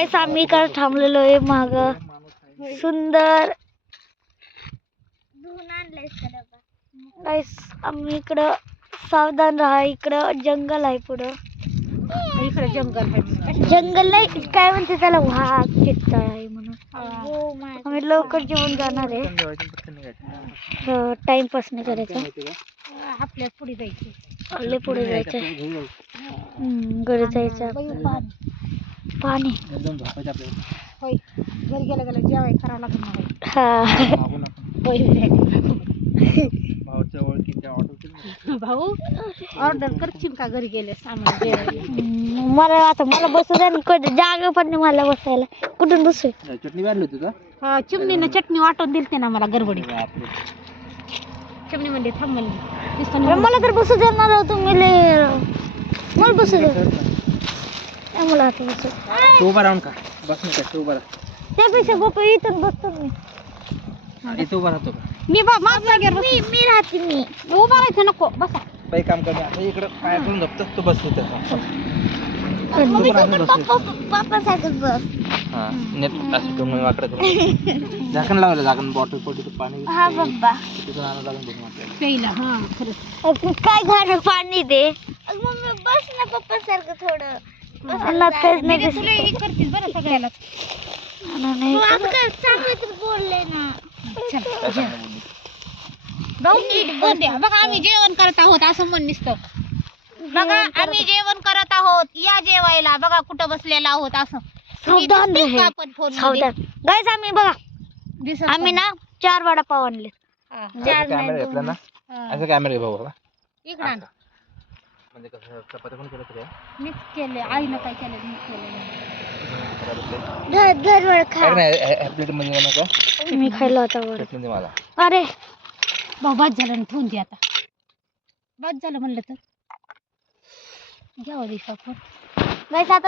गाईस आम्ही इकडे थांबलेलो आहे माग सुंदर गाईस आम्ही इकडं सावधान राहा इकडं जंगल आहे पुढं इकडे जंगल आहे जंगल नाही काय म्हणते त्याला वाघ चित्ता आहे म्हणून आम्ही लवकर जेवून जाणार आहे टाइमपास नाही करायचा आपल्या पुढे जायचे आपले पुढे जायचं घरी जायचं पाणी होय घरी गेल्या गेल्या जेवाय करावं लागेल मला हा भाऊ ऑर्डर करशील का घरी गेले सामान जेवायला मला बसू द्या ना जागा पण नाही मला बसायला कुठून बसू चटणी वाढली होती का हा चिमणीनं चटणी वाटून दिलते ना मला गडबडीत चिमणी म्हणजे थांब मला तर बसू देणार आहोत तुम्ही मला बसू दे मला आता बसू तू उभा राहून का बस नाही का तू उभा राहा त्यापेक्षा बापा इथं बसतो मी इथं उभा राहतो का मी माझ जागेवर मी राहते मी उभा राहायचं नको बसा काही काम कर आता इकडं पाय करून झोपतो तू बस तिथं पापासारखंच बस हा नेट असं तुम्ही वाकडं करून झाकण लावलं झाकण बॉटल पोटी पाणी हा बाबा तिथून आणावं लागेल बघून आपल्याला प्यायला हा खरंच काय घाण पाणी दे मम्मी बस ना पप्पा सारखं थोडं काहीच नाही तुला हे करतीस बरं सगळ्याला बोलले ना बघा आम्ही जेवण करत आहोत असं म्हण नुसतं बघा आम्ही जेवण करत आहोत या जेवायला बघा कुठं बसलेला आहोत असं सावधान दिसतेस रहे. का आपण फोन सावधान गाईस आम्ही बघा दिसत आम्ही ना 4 वडापाव आणले कॅमेरा घेतला ना असं कॅमेरा घे भाऊ बाबा इकडं आण. म्हणजे कसं चपात्या पण केलं तरी मीच केले आईनं काय केलं मीच केलं घर खा प्लेट मध्ये नका मी खायला होता वर चटणी दे मला अरे भाऊ बाद झालं ना ठेवून दे आता बाद झालं म्हणलं तर घ्यावं दिवसा फोन गाईस आता